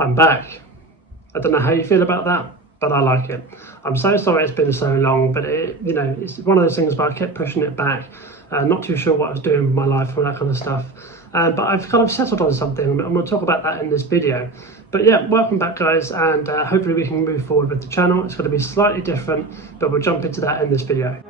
I'm back. I don't know how you feel about that, but I like it. I'm so sorry it's been so long, but it's one of those things where I kept pushing it back. Not too sure what I was doing with my life, all that kind of stuff. But I've kind of settled on something. I'm going to talk about that in this video. But yeah, welcome back guys, and hopefully we can move forward with the channel. It's going to be slightly different, but we'll jump into that in this video.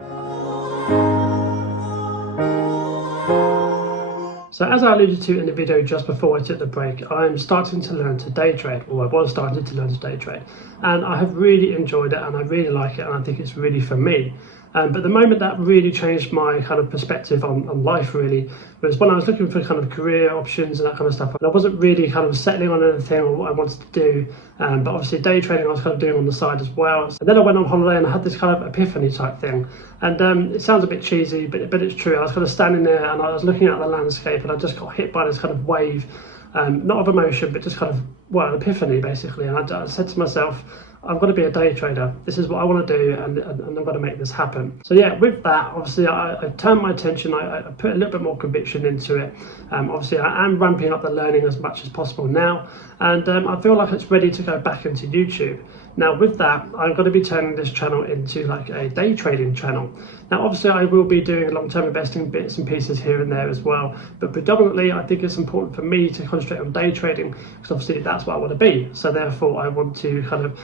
So as I alluded to in the video just before I took the break, I'm starting to learn to day trade, or I was starting to learn to day trade, and I have really enjoyed it and I really like it and I think it's really for me. But the moment that really changed my kind of perspective on life really was when I was looking for kind of career options and that kind of stuff, and I wasn't really kind of settling on anything or what I wanted to do, but obviously day trading I was kind of doing on the side as well. And then I went on holiday and I had this kind of epiphany type thing, and it sounds a bit cheesy, but it's true. I was kind of standing there and I was looking at the landscape and I just got hit by this kind of wave, not of emotion, but just kind of, well, an epiphany basically. And I said to myself, I've got to be a day trader. This is what I want to do, and I'm going to make this happen. So yeah, with that, obviously I turned my attention, I put a little bit more conviction into it. Obviously I am ramping up the learning as much as possible now, and I feel like it's ready to go back into YouTube. Now with that, I'm going to be turning this channel into like a day trading channel. Now obviously I will be doing long-term investing bits and pieces here and there as well, but predominantly I think it's important for me to concentrate on day trading, because obviously that's what I want to be. So therefore I want to kind of,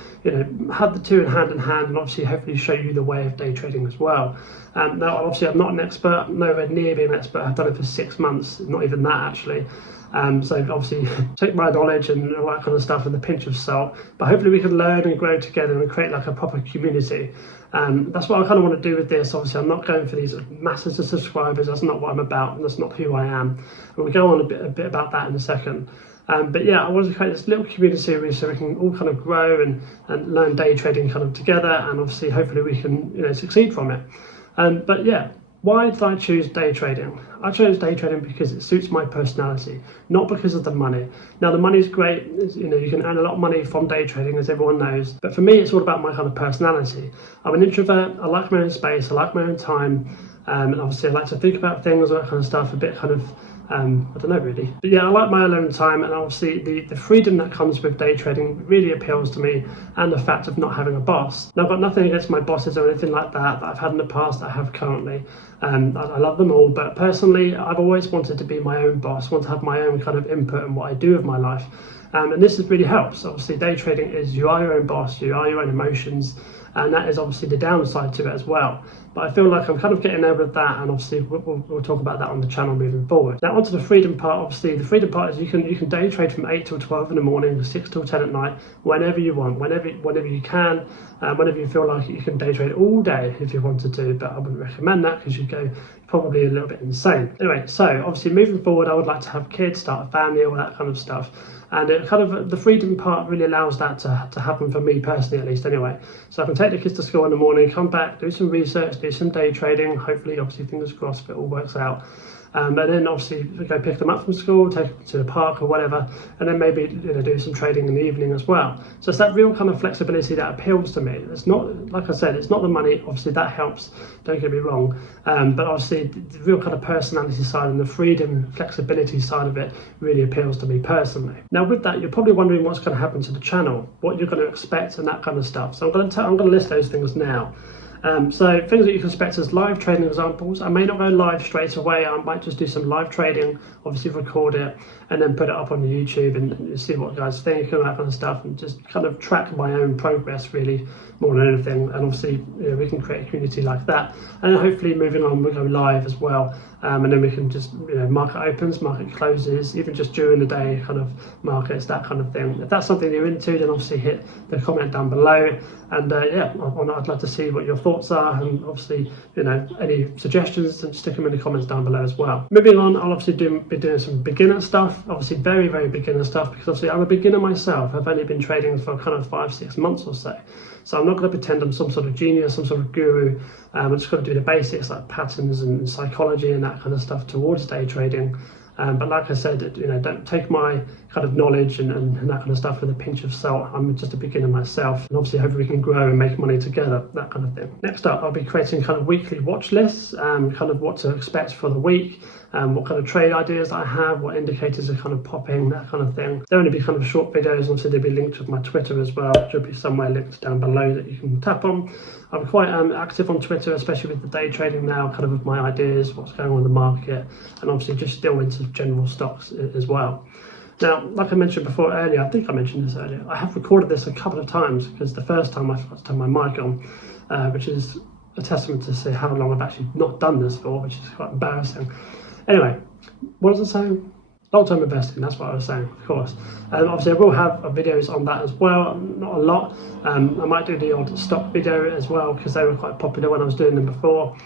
have the two in hand, and obviously hopefully show you the way of day trading as well. Now obviously I'm not an expert, nowhere near being an expert. I've done it for 6 months, not even that actually. So obviously take my knowledge and all that kind of stuff with a pinch of salt, but hopefully we can learn and grow together and create like a proper community. That's what I kind of want to do with this. Obviously I'm not going for these masses of subscribers. That's not what I'm about, and that's not who I am, and we'll go on a bit about that in a second. But yeah, I wanted to create this little community series so we can all kind of grow and learn day trading kind of together, and obviously hopefully we can succeed from it. But yeah, why did I choose day trading? I chose day trading because it suits my personality, not because of the money. Now the money is great, you can earn a lot of money from day trading, as everyone knows, but for me it's all about my kind of personality. I'm an introvert, I like my own space, I like my own time, and obviously I like to think about things, all that kind of stuff, a bit kind of I don't know really. But yeah, I like my alone time, and obviously the freedom that comes with day trading really appeals to me, and the fact of not having a boss. Now I've got nothing against my bosses or anything like that I've had in the past, I have currently. I love them all, but personally I've always wanted to be my own boss, want to have my own kind of input in what I do with my life. And this really helps. Obviously day trading is you are your own boss, you are your own emotions, and that is obviously the downside to it as well. But I feel like I'm kind of getting there with that, and obviously we'll talk about that on the channel moving forward. Now onto the freedom part. Obviously the freedom part is you can day trade from 8 till 12 in the morning, 6 till 10 at night, whenever you want, whenever you can, whenever you feel like it. You can day trade all day if you wanted to, but I wouldn't recommend that because you'd go probably a little bit insane. Anyway, so obviously moving forward I would like to have kids, start a family, all that kind of stuff. And it kind of, the freedom part really allows that to happen for me personally, at least anyway. So I can take the kids to school in the morning, come back, do some research, do some day trading, hopefully, obviously, fingers crossed, if it all works out. And then obviously go pick them up from school, take them to the park or whatever, and then maybe do some trading in the evening as well. So it's that real kind of flexibility that appeals to me. It's not, like I said, it's not the money, obviously that helps, don't get me wrong, but obviously the real kind of personality side and the freedom, flexibility side of it really appeals to me personally. Now with that, you're probably wondering what's going to happen to the channel, what you're going to expect and that kind of stuff. So I'm going to list those things now. So things that you can expect as live trading examples. I may not go live straight away. I might just do some live trading, obviously record it and then put it up on YouTube and see what guys think and that kind of stuff, and just kind of track my own progress really more than anything. And obviously we can create a community like that, and then hopefully moving on we'll go live as well, and then we can just market opens, market closes, even just during the day kind of markets, that kind of thing. If that's something you're into, then obviously hit the comment down below, and yeah, I'd like to see what your thoughts are, and obviously any suggestions, and stick them in the comments down below as well. Moving on, I'll obviously be doing some beginner stuff, obviously very beginner stuff, because obviously I'm a beginner myself. I've only been trading for kind of 5-6 months or so. So I'm not going to pretend I'm some sort of genius, some sort of guru. I'm just going to do the basics like patterns and psychology and that kind of stuff towards day trading. But like I said, don't take my kind of knowledge and that kind of stuff with a pinch of salt. I'm just a beginner myself, and obviously hopefully we can grow and make money together, that kind of thing. Next up, I'll be creating kind of weekly watch lists, kind of what to expect for the week. what kind of trade ideas I have, what indicators are kind of popping, that kind of thing. They'll only be kind of short videos, obviously they'll be linked with my Twitter as well, which will be somewhere linked down below that you can tap on. I'm quite active on Twitter, especially with the day trading now, kind of with my ideas, what's going on in the market, and obviously just still into general stocks as well. Now, like I mentioned before earlier, I think I mentioned this earlier, I have recorded this a couple of times because the first time I forgot to turn my mic on, which is a testament to see how long I've actually not done this for, which is quite embarrassing. Anyway, what was I saying? Long-term investing, that's what I was saying, of course. Obviously, I will have videos on that as well, not a lot. I might do the odd stock video as well because they were quite popular when I was doing them before.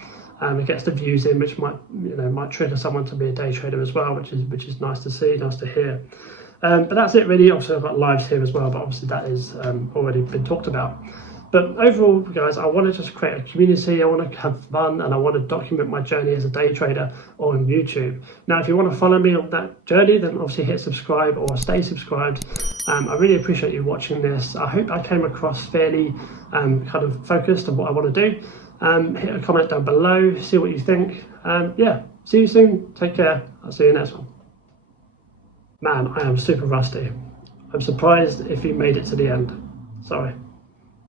It gets the views in, which might trigger someone to be a day trader as well, which is nice to see, nice to hear. But that's it really. Obviously, I've got lives here as well, but obviously that is already been talked about. But overall, guys, I want to just create a community, I want to have fun, and I want to document my journey as a day trader on YouTube. Now, if you want to follow me on that journey, then obviously hit subscribe or stay subscribed. I really appreciate you watching this. I hope I came across fairly kind of focused on what I want to do. Hit a comment down below, see what you think. Yeah, see you soon. Take care. I'll see you next one. Man, I am super rusty. I'm surprised if you made it to the end. Sorry.